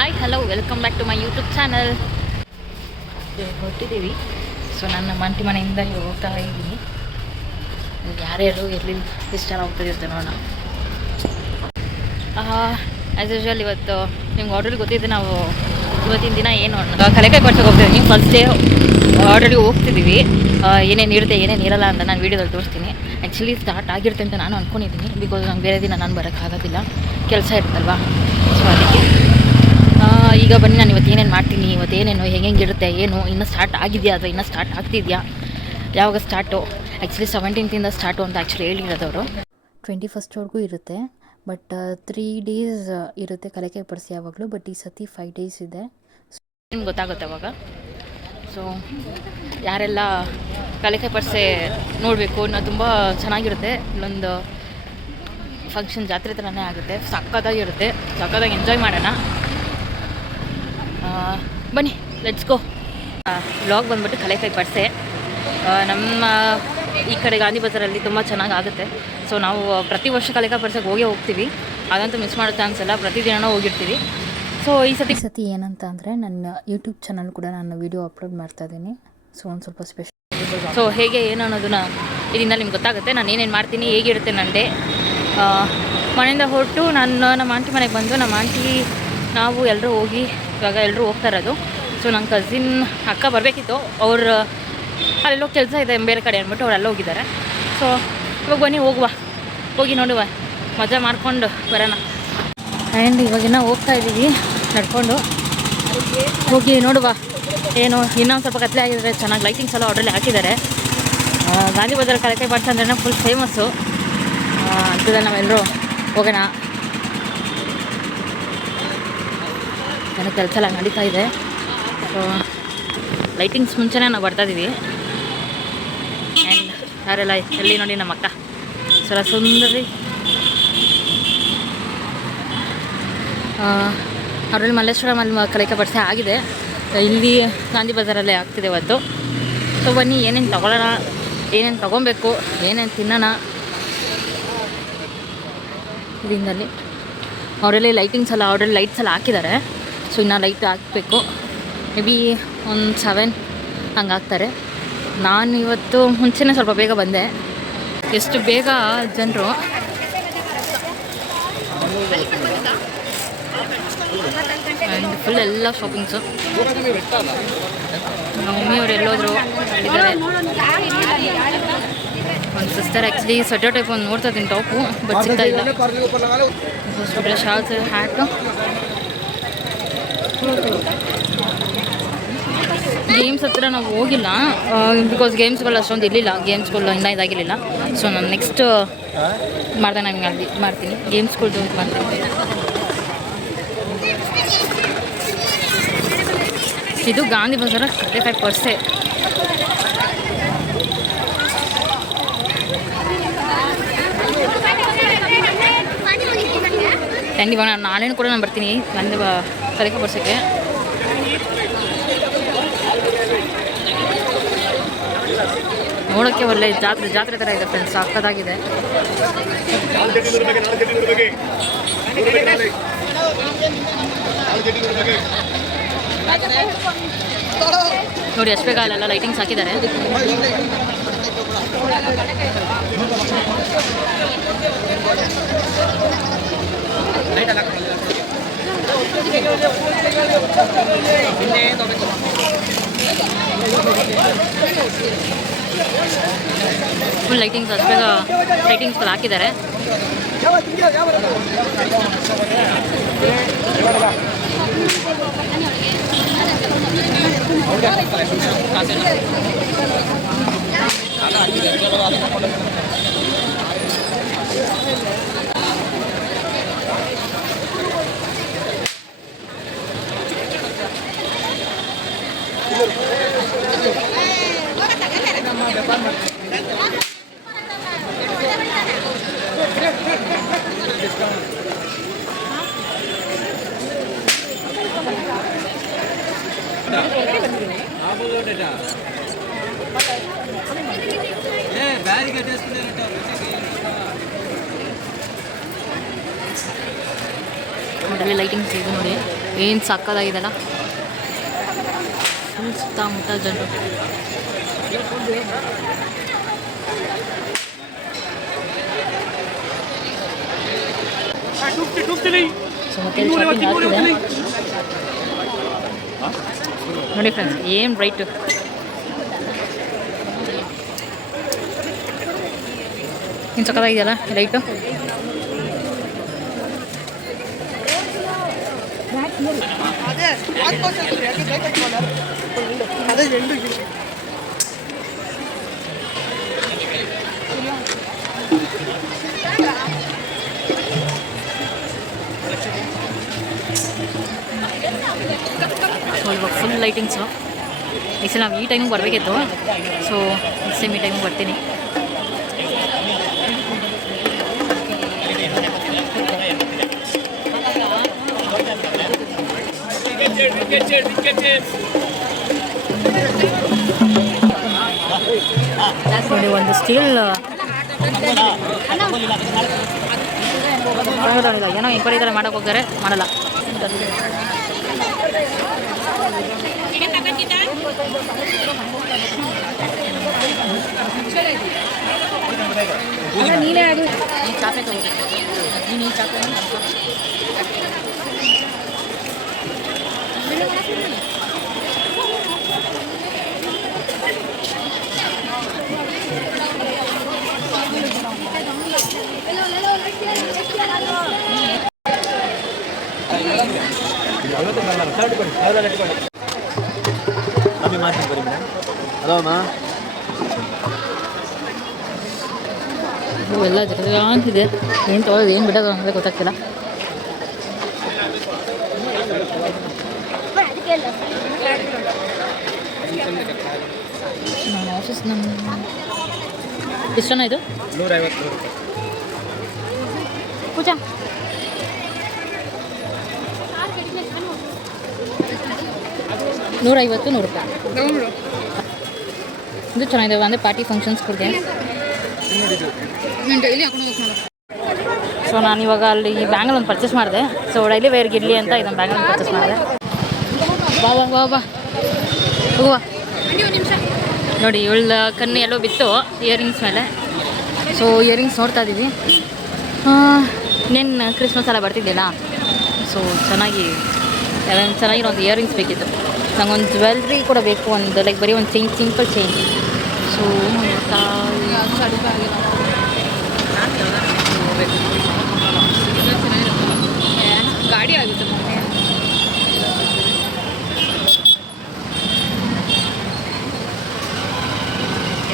Hi hello welcome back to my YouTube channel. ಹೊರಟಿದ್ದೀವಿ. So ನಾನು ನಮ್ಮ ಆಂಟಿ ಮನೆಯಿಂದ ಹೋಗ್ತಾ ಇದ್ದೀನಿ. ಯಾರ್ಯಾರು ಎಲ್ಲಿ ಎಷ್ಟು ಜನ ಹೋಗ್ತಿರುತ್ತೆ ನೋಡೋಣ. ಆ್ಯಸ್ ಯೂಶ್ವಲ್ ಇವತ್ತು ನಿಮ್ಗೆ ಆಲ್ರೆಡಿ ಗೊತ್ತಿದೆ ನಾವು ಇವತ್ತಿನ ದಿನ ಏನು ಕಲೆಕಾಯಿ ಕೊಡ್ಸೋಕೆ ಹೋಗ್ತಿದ್ದೀನಿ. ಫಸ್ಟ್ ಡೇ ಆಲ್ರೆಡಿ ಹೋಗ್ತಿದ್ದೀವಿ. ಏನೇನು ಇರುತ್ತೆ ಏನೇನು ಇರಲ್ಲ ಅಂತ ನಾನು ವೀಡಿಯೋದಲ್ಲಿ ತೋರಿಸ್ತೀನಿ. ಆ್ಯಕ್ಚುಲಿ ಸ್ಟಾರ್ಟ್ ಆಗಿರುತ್ತೆ ಅಂತ ನಾನು ಅಂದ್ಕೊಂಡಿದ್ದೀನಿ. ಬಿಕಾಸ್ ನಂಗೆ ಬೇರೆ ದಿನ ನಾನು ಬರೋಕ್ಕಾಗೋದಿಲ್ಲ, ಕೆಲಸ ಇರುತ್ತಲ್ವಾ. ಸೊ ಅದಕ್ಕೆ ಈಗ ಬನ್ನಿ ನಾನು ಇವತ್ತು ಏನೇನು ಮಾಡ್ತೀನಿ, ಇವತ್ತೇನೇನು ಹೆಂಗಿರುತ್ತೆ, ಏನು ಇನ್ನೂ ಸ್ಟಾರ್ಟ್ ಆಗಿದೆಯಾ ಅಥವಾ ಇನ್ನೂ ಸ್ಟಾರ್ಟ್ ಆಗ್ತಿದೆಯಾ, ಯಾವಾಗ ಸ್ಟಾರ್ಟು. ಆ್ಯಕ್ಚುಲಿ 17th ಸ್ಟಾರ್ಟು ಅಂತ ಆ್ಯಕ್ಚುಲಿ ಹೇಳಿರೋದವರು. 21st ಇರುತ್ತೆ. ಬಟ್ 3 days ಇರುತ್ತೆ ಕಲೆಕಾಯಿ ಪಡಿಸಿ ಯಾವಾಗಲೂ. ಬಟ್ ಈ ಸತಿ 5 days ಇದೆ. ನಿಮ್ಗೆ ಗೊತ್ತಾಗುತ್ತೆ ಅವಾಗ. ಸೊ ಯಾರೆಲ್ಲ ಕಲೆಕಾಯಿ ಪಡಿಸೆ ನೋಡಬೇಕು, ನಾನು ತುಂಬ ಚೆನ್ನಾಗಿರುತ್ತೆ. ಇಲ್ಲೊಂದು ಫಂಕ್ಷನ್ ಜಾತ್ರೆ ಥರನೇ ಆಗುತ್ತೆ. ಸಕ್ಕತ್ತಾಗಿರುತ್ತೆ, ಸಕ್ಕತ್ತಾಗಿ ಎಂಜಾಯ್ ಮಾಡೋಣ. ಬನ್ನಿ ಲೆಟ್ಸ್ ಗೋ. ವ್ಲಾಗ್ ಬಂದ್ಬಿಟ್ಟು ಕಲೆಕಾಯಿ ಪಡಿಸೆ ನಮ್ಮ ಈ ಕಡೆ ಗಾಂಧಿ ಬಜಾರಲ್ಲಿ ತುಂಬ ಚೆನ್ನಾಗಿ ಆಗುತ್ತೆ. ಸೊ ನಾವು ಪ್ರತಿ ವರ್ಷ ಕಲೆಕಾಯಿ ಪಡಿಸೆಗೆ ಹೋಗ್ತೀವಿ. ಅದಂತೂ ಮಿಸ್ ಮಾಡೋ ಚಾನ್ಸ್ ಇಲ್ಲ, ಪ್ರತಿದಿನ ಹೋಗಿರ್ತೀವಿ. ಸೊ ಈ ಸತಿ ಏನಂತ ಅಂದರೆ ನನ್ನ ಯೂಟ್ಯೂಬ್ ಚಾನಲ್ ಕೂಡ ನಾನು ವೀಡಿಯೋ ಅಪ್ಲೋಡ್ ಮಾಡ್ತಾ ಇದ್ದೀನಿ. ಸೊ ಒಂದು ಸ್ವಲ್ಪ ಸ್ಪೆಷಲ್. ಸೊ ಹೇಗೆ ಏನು ಅನ್ನೋದನ್ನ ಇದರಿಂದ ನಿಮ್ಗೆ ಗೊತ್ತಾಗುತ್ತೆ. ನಾನು ಏನೇನು ಮಾಡ್ತೀನಿ, ಹೇಗಿರುತ್ತೆ ನನ್ನ ಡೇ. ಮನೆಯಿಂದ ಹೊರಟು ನಾನು ನಮ್ಮ ಆಂಟಿ ಮನೆಗೆ ಬಂದು, ನಮ್ಮ ಆಂಟಿ ನಾವು ಎಲ್ಲರೂ ಹೋಗಿ ಇವಾಗ ಎಲ್ಲರೂ ಹೋಗ್ತಾ ಇರೋದು. ಸೊ ನನ್ನ ಕಸಿನ್ ಅಕ್ಕ ಬರಬೇಕಿತ್ತು, ಅವ್ರು ಅಲ್ಲೆಲ್ಲೋ ಕೆಲಸ ಇದೆ ಬೇರೆ ಕಡೆ ಅಂದ್ಬಿಟ್ಟು ಅವರೆಲ್ಲ ಹೋಗಿದ್ದಾರೆ. ಸೊ ಇವಾಗ ಬನ್ನಿ ಹೋಗಿ ನೋಡುವ, ಮಜಾ ಮಾಡ್ಕೊಂಡು ಬರೋಣ. ಆ್ಯಂಡ್ ಇವಾಗಿನ ಹೋಗ್ತಾ ಇದ್ದೀವಿ ನಡ್ಕೊಂಡು. ಹೋಗಿ ನೋಡುವ ಏನು ಇನ್ನೊಂದು ಸ್ವಲ್ಪ ಕತ್ಲೆ ಆಗಿದ್ದಾರೆ. ಚೆನ್ನಾಗಿ ಲೈಟಿಂಗ್ಸ್ ಎಲ್ಲ ಆರ್ಡ್ರಲ್ಲಿ ಹಾಕಿದ್ದಾರೆ. ಗಾಂಧಿ ಬಜಾರ್ ಕಲೆಕಾಯಿ ಪಡಿಸೆ ಅಂದ್ರೆ ಫುಲ್ ಫೇಮಸ್ಸು. ಅಂತದಲ್ಲಿ ನಾವೆಲ್ಲರೂ ಹೋಗೋಣ. ಏನೋ ಕೆಲಸ ಎಲ್ಲ ನಡೀತಾ ಇದೆ. ಸೊ ಲೈಟಿಂಗ್ಸ್ ಮುಂಚೆನೇ ನಾವು ಬರ್ತಾಯಿದ್ದೀವಿ. ಆ್ಯಂಡ್ ಯಾರೆಲ್ಲ ಎಲ್ಲಿ ನೋಡಿ ನಮ್ಮ ಅಕ್ಕ ಸಲ ಸುಂದರಿ. ಅವರಲ್ಲಿ ಮಲ್ಲೇಶ್ವರಮಲ್ಲಿ ಕಲೆಕಾಯಿ ಪಡಿಸೆ ಆಗಿದೆ. ಇಲ್ಲಿ ಗಾಂಧಿ ಬಜಾರಲ್ಲೇ ಆಗ್ತಿದೆ ಇವತ್ತು. ಸೊ ಬನ್ನಿ ಏನೇನು ತೊಗೊಳ್ಳೋಣ, ಏನೇನು ತೊಗೊಬೇಕು, ಏನೇನು ತಿನ್ನೋಣ. ಇದರಿಂದಲ್ಲಿ ಅವರಲ್ಲಿ ಲೈಟಿಂಗ್ಸ್ ಎಲ್ಲ ಆರ್ಡ್ರಲ್ಲಿ ಲೈಟ್ಸ್ ಎಲ್ಲ ಹಾಕಿದ್ದಾರೆ. ಸೊ ಇನ್ನು ಲೈಟ್ ಹಾಕಬೇಕು. ಮೇ ಬಿ ಒಂದು 7 ಹಂಗೆ ಹಾಕ್ತಾರೆ. ನಾನು ಇವತ್ತು ಮುಂಚೆನೇ ಸ್ವಲ್ಪ ಬೇಗ ಬಂದೆ. ಎಷ್ಟು ಬೇಗ ಜನರು. ಆ್ಯಂಡ್ ಫುಲ್ ಎಲ್ಲ ಶಾಪಿಂಗ್ಸು. ನಮ್ಮ ಮಮ್ಮಿಯವರು ಎಲ್ಲೋದ್ರು ಇದ್ದಾರೆ. ಒಂದು ಸಿಸ್ಟರ್ ಆ್ಯಕ್ಚುಲಿ ಸ್ವೆಟರ್ ಟೈಪ್ ಒಂದು ನೋಡ್ತಾ ಇದ್ದೀನಿ, ಟಾಪು ಬಟ್ ಸಿಗ್ತಾ ಇಲ್ಲ. Shawls, hat. ಗೇಮ್ಸ್ ಹತ್ರ ನಾವು ಹೋಗಿಲ್ಲ, ಬಿಕಾಸ್ ಗೇಮ್ಸ್ಗಳು ಅಷ್ಟೊಂದು ಇರಲಿಲ್ಲ. ಗೇಮ್ಸ್ಗಳು ಇನ್ನೂ ಇದಾಗಿರಲಿಲ್ಲ. ಸೊ ನಾನು ನೆಕ್ಸ್ಟ್ ಮಾಡಿದೆ ನಮಗೆ ಅಲ್ಲಿ ಮಾಡ್ತೀನಿ, ಗೇಮ್ಸ್ಗಳ್ದು ಮಾಡ್ತೀನಿ. ಇದು ಗಾಂಧಿ ಬಜಾರ ಕಲೆಕಾಯಿ ಪಡಿಸೆ. ಖಂಡಿತ ನಾಳೆನೂ ಕೂಡ ನಾನು ಬರ್ತೀನಿ ಗಾಂಧಿ ಕಲೆಕಾಯಿ ಪಡಿಸೋಕ್ಕೆ. ನೋಡೋಕ್ಕೆ ಒಳ್ಳೆ ಜಾತ್ರೆ ಥರ ಇದೆ ಫ್ರೆಂಡ್ಸ್, ಸಕ್ಕತ್ತಾಗಿದೆ. ನೋಡಿ ಅಷ್ಟು ಬೇಗ ಅಲ್ಲೆಲ್ಲ ಲೈಟಿಂಗ್ಸ್ ಹಾಕಿದ್ದಾರೆ. ಫುಲ್ ಲೈಟಿಂಗ್ಸ್ ಅಷ್ಟು ಬೇಗ ಲೈಟಿಂಗ್ಸ್ಗಳು ಹಾಕಿದ್ದಾರೆ. ಲೈಟಿಂಗ್ಸ್ ಇದೆ ನೋಡಿ. ಏನು ಸಕ್ಕದಾಗಿದೆಲ್ಲ, ಫುಲ್ ಸುತ್ತಮುತ್ತ ಜನರು. ಸೊ ಮತ್ತೆ ಶಾಪಿಂಗ್ ಆಗ್ತಿದೆ ನೋಡಿ ಫ್ರೆಂಡ್ಸ್, ಏನು ರೈಟು. ಇನ್ನು ಸಕ್ಕದಾಗಿದೆಯಲ್ಲ ಲೈಟು. ಸೊ ಇವಾಗ ಫುಲ್ ಲೈಟಿಂಗ್ಸು. ಈ ಸಲ ನಾವು ಈ ಟೈಮಿಗೆ ಬರಬೇಕಿತ್ತು. ಸೊ ನೆಕ್ಸ್ಟ್ ಟೈಮ್ ಈ ಟೈಮಿಗೆ ಬರ್ತೀನಿ. ನೋಡಿ ಒಂದು ಸ್ಟೀಲ್ ಏನೋ ಎಂಕ್ವೈರಿ ಥರ ಮಾಡೋಕೆ ಹೋಗ್ತಾರೆ, ಮಾಡಲ್ಲ. ನೀನೇ ಆಗಿ ಈ ಚಾಪೆ ತಗೋಬೇಕು, ನೀನು ಈ ಚಾಪೆ ಎಲ್ಲ ಜೊತೆ ಅಂತಿದೆ. ಏನು ತೊಗೊಳ್ಳೋದು ಏನು ಬಿಡೋದು ಅಂದರೆ ಗೊತ್ತಾಗ್ತಿಲ್ಲ. ನಮ್ಮ ಆಫೀಸ್ ಎಷ್ಟು ಜನ ಇದು? 150 ಪೂಜಾ 150 100 ರೂಪಾಯಿ. ಇದು ಚೆನ್ನಾಗಿದೆ ಅಂದರೆ ಪಾರ್ಟಿ ಫಂಕ್ಷನ್ಸ್ಗಳಿಗೆ. ಸೊ ನಾನು ಇವಾಗ ಅಲ್ಲಿ ಬ್ಯಾಂಗಲ್ ಒಂದು ಪರ್ಚೇಸ್ ಮಾಡಿದೆ. ಸೊ ಡೈಲಿ ವೇರ್ಗೆ ಇರಲಿ ಅಂತ ಇದನ್ನು ಬ್ಯಾಂಗಲ್ ಪರ್ಚೇಸ್ ಮಾಡಿದೆ. ಬಾ ಬಾ ಬಾ ಬಾ ಹೋಗುವ. ನೋಡಿ ಇವಳ ಕಣ್ಣು ಎಲ್ಲೋ ಬಿತ್ತು ಇಯರಿಂಗ್ಸ್ ಮೇಲೆ. ಸೊ ಇಯರಿಂಗ್ಸ್ ನೋಡ್ತಾ ಇದ್ದೀವಿ. ನೆನ್ನೆ ಕ್ರಿಸ್ಮಸ್ ಎಲ್ಲ ಬರ್ತಿದ್ದಿಲ್ಲ. ಸೊ ಚೆನ್ನಾಗಿರೋ ಒಂದು ಇಯರಿಂಗ್ಸ್ ಬೇಕಿತ್ತು. ನಂಗೊಂದು ಜ್ಯುವೆಲ್ರಿ ಕೂಡ ಬೇಕು, ಒಂದು ಲೈಕ್ ಬರೀ ಒಂದು ಚೇಂಜ್, ಸಿಂಪಲ್ ಚೇಂಜ್. ಸೊ ಗಾಡಿ ಆಗುತ್ತೆ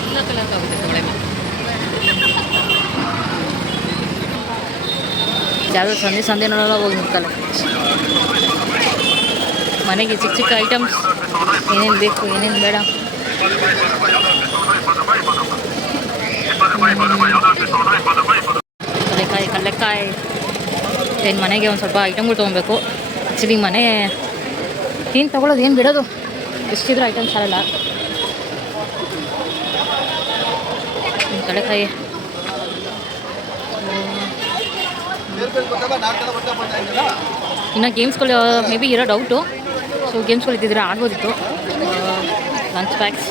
ಎಲ್ಲ ಕಲರ್ ಆಗುತ್ತೆ ಒಳ್ಳೆ ಯಾವುದೋ ಸಂಧೆ ನೋಡೋಲ್ಲ ಹೋಗಿ ನಿಂತಲ್ಲ. ಮನೆಗೆ ಚಿಕ್ಕ ಚಿಕ್ಕ ಐಟಮ್ಸ್ ಏನೇನು ಬೇಕು ಏನೇನು ಬೇಡ. ಕಡಲೆಕಾಯಿ ಏನು ಮನೆಗೆ ಒಂದು ಸ್ವಲ್ಪ ಐಟಮ್ಗಳು ತೊಗೊಬೇಕು. ಆ್ಯಕ್ಚುಲಿ ಮನೆ ಏನು ತೊಗೊಳೋದು ಏನು ಬಿಡೋದು, ಎಷ್ಟಿದ್ರು ಐಟಮ್ಸ್ ಸಾಲಲ್ಲ. ಕಡಲೆಕಾಯಿ ಇನ್ನು ಗೇಮ್ಸ್ಗಳು ಮೇ ಬಿ ಇರೋ ಡೌಟು. ಸೊ ಗೇಮ್ಸ್ಗಳು ಇದ್ದಿದ್ರೆ ಆಡ್ಬೋದಿತ್ತು. ಲಂಚ್ ಪ್ಯಾಕ್ಸ್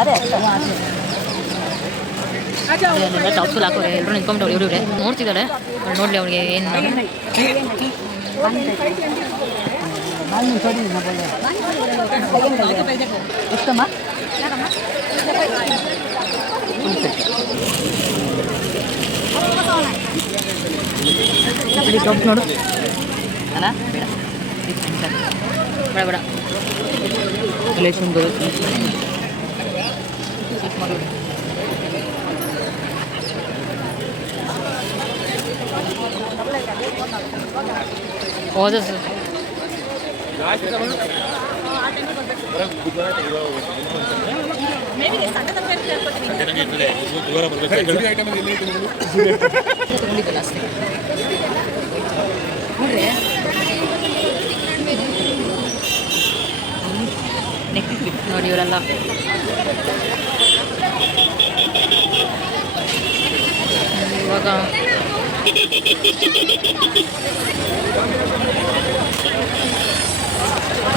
ಅದೇ ಟಾಪ್ಸಲ್ಲಿ ಹಾಕೋರೆ ಎಲ್ಲರೂ ನಿಂತ್ಕೊಂಡು ಇವ್ರು ಇವ್ರೆ ನೋಡ್ತಿದ್ದಾಳೆ. ನೋಡಲಿ ಅವಳಿಗೆ ಏನು ಎಷ್ಟಮ್ಮ ಟಾಪ್ಸ್ ನೋಡು ಅಲ್ಲ ಬೇಡ ಬೇಡ ರಿಲೇಷನ್ ಬರುತ್ತೆ. ಹೋದ ನೋಡಿ ಇವರೆಲ್ಲ ಇವಾಗ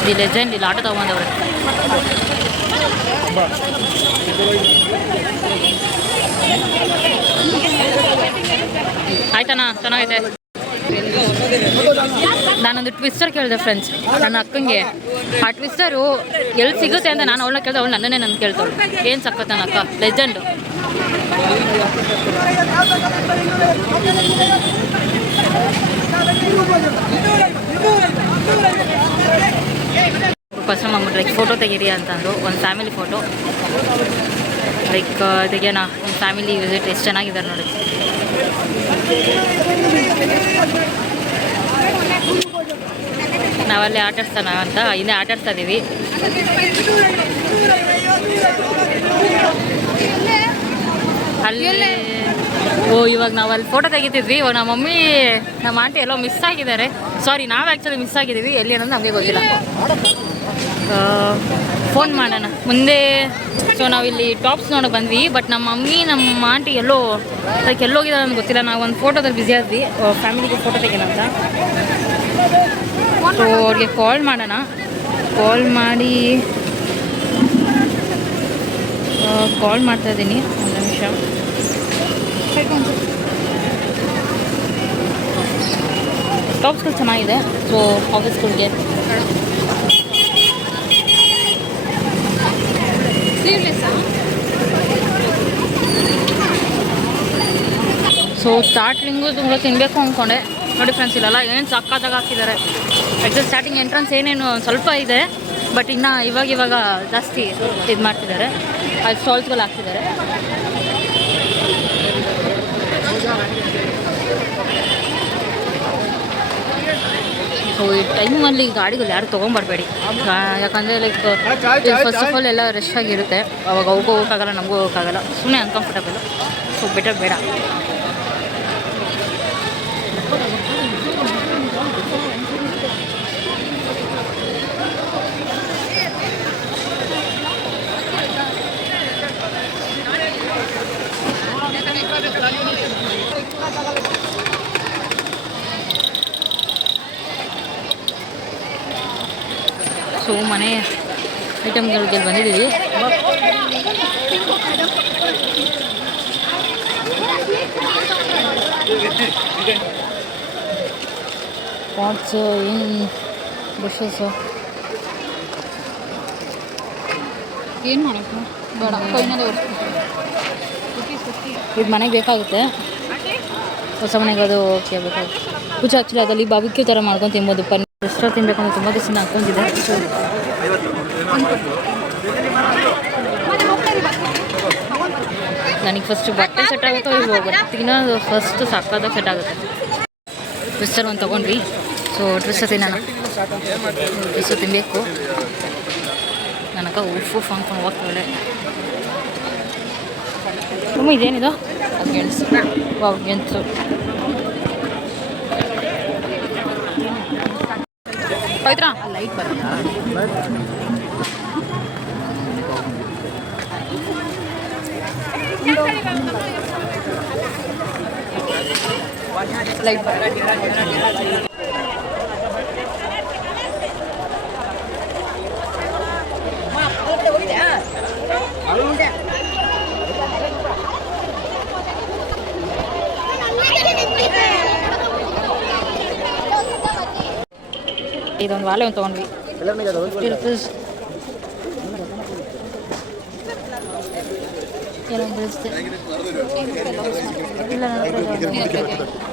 ಈ ಲೆಜೆಂಡ್ ಇಲ್ಲಿ ಆಟ ತಗೊಂಡವ್ರೆ. ಆಯ್ತಾನಾ? ಚೆನ್ನಾಗೈತೆ. ನಾನೊಂದು ಟ್ವಿಸ್ಟರ್ ಕೇಳಿದೆ ಫ್ರೆಂಡ್ಸ್ ನನ್ನ ಅಕ್ಕಂಗೆ. ಆ ಟ್ವಿಸ್ಟರು ಎಲ್ಲಿ ಸಿಗುತ್ತೆ ಅಂತ ನಾನು ಅವಳನ್ನ ಕೇಳಿದೆ, ಅವಳು ನನ್ನನ್ನೇ ನಾನು ಕೇಳ್ತಾಳು. ಏನು ಸಕ್ಕತ್ತ ನನ್ನ ಅಕ್ಕ, ಲೆಜೆಂಡು. ಫಸ್ಟ್ ಲೈಕ್ ಫೋಟೋ ತೆಗೀರಿ ಅಂತಂದು, ಒಂದು ಫ್ಯಾಮಿಲಿ ಫೋಟೋ ಲೈಕ್ ತೆಗಿಯೋಣ, ಒಂದು ಫ್ಯಾಮಿಲಿ ವಿಸಿಟ್. ಎಷ್ಟು ಚೆನ್ನಾಗಿದ್ದಾರೆ ನೋಡಿ. ನಾವಲ್ಲಿ ಆಟಾಡ್ಸೋಣ ಅಂತ ಹಿಂದೆ ಆಟಾಡ್ತಾ ಇದ್ದೀವಿ. ಅಲ್ಲಿ ಇವಾಗ ನಾವು ಅಲ್ಲಿ ಫೋಟೋ ತೆಗಿತಿದ್ವಿ. ಇವಾಗ ನಮ್ಮ ಮಮ್ಮಿ ನಮ್ಮ ಆಂಟಿ ಎಲ್ಲೋ ಮಿಸ್ ಆಗಿದ್ದಾರೆ. ಸಾರಿ, ನಾವು ಆ್ಯಕ್ಚುಲಿ ಮಿಸ್ ಆಗಿದ್ದೀವಿ. ಎಲ್ಲಿ ಅನ್ನೋದು ನಮಗೆ ಗೊತ್ತಿಲ್ಲ. ಫೋನ್ ಮಾಡೋಣ ಮುಂದೆ. ಸೊ ನಾವಿಲ್ಲಿ ಟಾಪ್ಸ್ ನೋಡೋಕೆ ಬಂದ್ವಿ. ಬಟ್ ನಮ್ಮ ಮಮ್ಮಿ ನಮ್ಮ ಆಂಟಿ ಎಲ್ಲೋಗಿದ್ದಾರೆ ಅಂತ ಗೊತ್ತಿಲ್ಲ. ನಾವು ಒಂದು ಫೋಟೋದಲ್ಲಿ ಬ್ಯುಸಿ ಆದ್ವಿ, ಫ್ಯಾಮಿಲಿಗೆ ಫೋಟೋ ತೆಗೋಣ ಅಂತ. ಸೊ ಅವ್ರಿಗೆ ಕಾಲ್ ಮಾಡೋಣ. ಕಾಲ್ ಮಾಡ್ತಾಯಿದ್ದೀನಿ. ಒಂದು ನಿಮಿಷ. ಟಾಪ್ಸ್ಗಳು ಚೆನ್ನಾಗಿದೆ. ಸೊ ಆಫೀಸ್ಗಳಿಗೆ ಸೊ ಸ್ಟಾರ್ಟಿಂಗು ತುಂಬ ತಿನ್ನಬೇಕು ಅಂದ್ಕೊಂಡೆ. ನೋಡಿ ಫ್ರೆಂಡ್ಸ್, ಇಲ್ಲೆಲ್ಲ ಏನು ಸಕ್ಕತ್ತಾಗಿ ಹಾಕಿದ್ದಾರೆ. ಆ್ಯಕ್ಚುಲಿ ಸ್ಟಾರ್ಟಿಂಗ್ ಎಂಟ್ರೆನ್ಸ್ ಏನೇನು ಸ್ವಲ್ಪ ಇದೆ, ಬಟ್ ಇನ್ನು ಇವಾಗ ಜಾಸ್ತಿ ಇದು ಮಾಡ್ತಿದ್ದಾರೆ. ಅಲ್ಲಿ ಸ್ಟಾಲ್ಸ್ಗಳು ಹಾಕ್ತಿದ್ದಾರೆ. ಸೊ ಈ ಟೈಮಲ್ಲಿ ಗಾಡಿಗಳು ಯಾರು ತೊಗೊಂಬರ್ಬೇಡಿ. ಯಾಕಂದರೆ ಲೈಕ್ ಫಸ್ಟ್ ಆಫ್ ಆಲ್ ಎಲ್ಲ ರಶ್ ಆಗಿರುತ್ತೆ. ಅವಾಗ ಹೋಗೋಕ್ಕಾಗಲ್ಲ, ನಮಗೂ ಹೋಗೋಕ್ಕಾಗಲ್ಲ. ಸುಮ್ಮನೆ ಅನ್ಕಂಫರ್ಟಬಲ್. ಸೊ ಬೆಟರ್ ಬೇಡ. ಸೊ ಮನೆ ಐಟಮ್ಗಳಿಗೆ ಬಂದಿದ್ದೀವಿ. ಪಾಟ್ಸ್, ಏನು ಬ್ರಷಸ್ಸು, ಏನು ಮಾಡೋಕ್ಕೆ ಬೇಡ, ಕೈನಲ್ಲೇ ಒರೆಸ್ಬೇಕು. ಇದು ಮನೆಗೆ ಬೇಕಾಗುತ್ತೆ. ಹೊಸ ಮನೆಗೆ ಅದು ಓಕೆ ಬೇಕಾಗುತ್ತೆ. ಪೂಜೆ ಆ್ಯಕ್ಚುಲಿ ಅದಲ್ಲಿ ಬಾಬಿಕ್ಯೂ ಥರ ಮಾಡ್ಕೊಂಡು ತಿನ್ಬೋದು. ಪನ್ನೀರ್ ಎಷ್ಟೋ ತಿನ್ಬೇಕಂದ್ರೆ ತುಂಬ ದಿವಸ ಹಾಕ್ಕೊಂಡಿದ್ದೆ. ನನಗೆ ಫಸ್ಟ್ ಬಟ್ಟೆ ಸೆಟ್ ಆಗುತ್ತೋ ಇಲ್ವೋ, ಬಟ್ ತಿನ್ನೋದು ಫಸ್ಟ್ ಸಾಕಾದಾಗ ಸೆಟ್ ಆಗುತ್ತೆ. ಟ್ವಿಸ್ಟರ್ ಒಂದು ತೊಗೊಂಡ್ವಿ. ಸೊ ಟ್ವಿಸ್ಟರ್ ತಿನ್ನೋಣ. ಟ್ವಿಸ್ಟರ್ ತಿನ್ನಬೇಕು. ನನಗೆ ಉಫ್ ಅಂದ್ಕೊಂಡು ಹೋಗ್ತಾಳೆ. ತುಂಬ ಇದೇನಿದು ಗೆಣಸು. ವಾವ್, ಗೆಣಸು. ಪವಿತ್ರ ಲೈಟ್ ಬರುತ್ತಾ? ಲೈಟ್ ಇದೊಂದು ವಾಲೆ ಒಂದು ತೊಗೊಂಡ್ವಿ. 50 ರೂಪೀಸ್. ಏನೋ ಬೆಳೆಸ್ತೆ ಇಲ್ಲ ನನ್ನ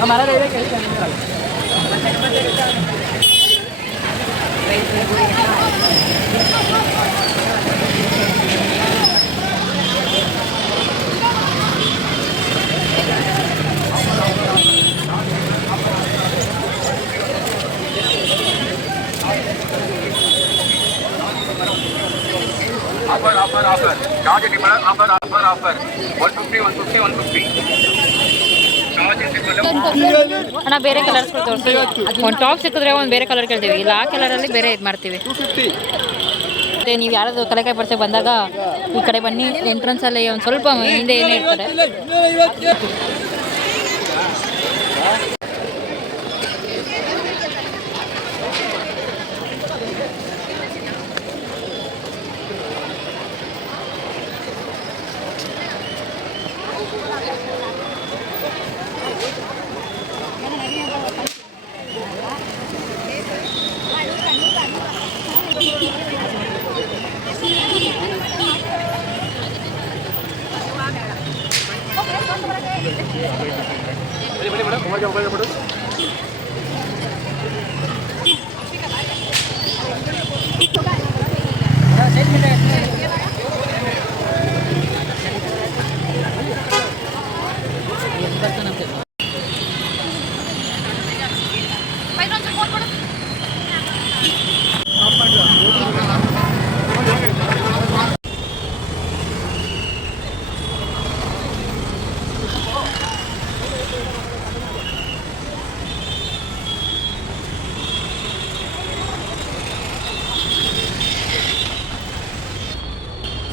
हमारा रेडियो कैसे offer offer offer charge demand offer offer offer 150 150 150 ಅಣ್ಣ ಬೇರೆ ಕಲರ್ಸ್ ತೋರಿಸಿ. ಒಂದು ಟಾಪ್ ಸಿಕ್ಕಿದ್ರೆ ಒಂದು ಬೇರೆ ಕಲರ್ ಕೇಳ್ತೀವಿ, ಇಲ್ಲ ಆ ಕಲರಲ್ಲಿ ಬೇರೆ ಇದು ಮಾಡ್ತೀವಿ. ಮತ್ತು ನೀವು ಯಾರಾದರೂ ಕಲೆಕಾಯಿ ಪರಿಚಯ ಬಂದಾಗ ಈ ಕಡೆ ಬನ್ನಿ, ಎಂಟ್ರೆನ್ಸಲ್ಲಿ ಒಂದು ಸ್ವಲ್ಪ ಹಿಂದೆ ಏನೇ ಇರ್ತಾರೆ.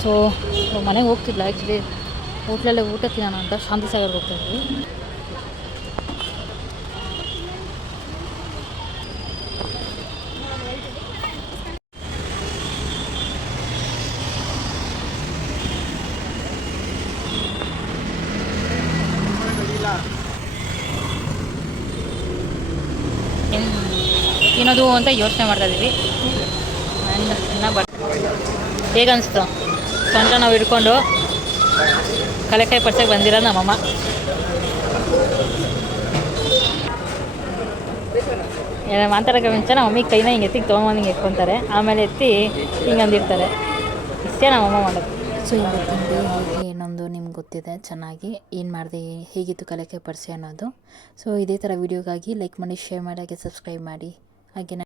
ಸೊ ಮನೆಗೆ ಹೋಗ್ತಿಲ್ಲ, ಆ್ಯಕ್ಚುಲಿ ಹೋಟ್ಲಲ್ಲೇ ಊಟ ತಿನ್ನೋಣ ಅಂತ ಶಾಂತಿಸಾಗರ್ಗೆ ಹೋಗ್ತಾಯಿದ್ವಿ. ಏನದು ಅಂತ ಯೋಚನೆ ಮಾಡ್ತಾಯಿದ್ದೀವಿ. ಹೇಗನ್ನಿಸ್ತು ಸ್ವಂತ ನಾವು ಹಿಡ್ಕೊಂಡು ಕಲೆಕಾಯಿ ಪರ್ಸಕ್ಕೆ ಬಂದಿರೋ ನಮ್ಮಮ್ಮ. ಮಾತಾಡೋಕೆ ಮುಂಚೆ ನಮ್ಮ ಮಮ್ಮಿಗೆ ಕೈನ ಹಿಂಗೆ ಎತ್ತಿಗೆ ತೊಗೊಂಬಂದು ಹಿಂಗೆ ಎತ್ಕೊತಾರೆ, ಆಮೇಲೆ ಎತ್ತಿ ಹಿಂಗೆ ಅಂದಿರ್ತಾರೆ. ಇಷ್ಟೇ ನಮ್ಮಮ್ಮ ಮಾಡೋದು. ಸೊ ಇವತ್ತಿನ ಹೇಗೆ ಏನೊಂದು ನಿಮ್ಗೆ ಗೊತ್ತಿದೆ ಚೆನ್ನಾಗಿ, ಏನು ಮಾಡಿದೆ, ಹೇಗಿತ್ತು ಕಲೆಕಾಯಿ ಪರಿಚಯ ಅನ್ನೋದು. ಸೊ ಇದೇ ಥರ ವೀಡಿಯೋಗಾಗಿ ಲೈಕ್ ಮಾಡಿ, ಶೇರ್ ಮಾಡಿ, ಹಾಗೆ ಸಬ್ಸ್ಕ್ರೈಬ್ ಮಾಡಿ. ಹಾಗೆ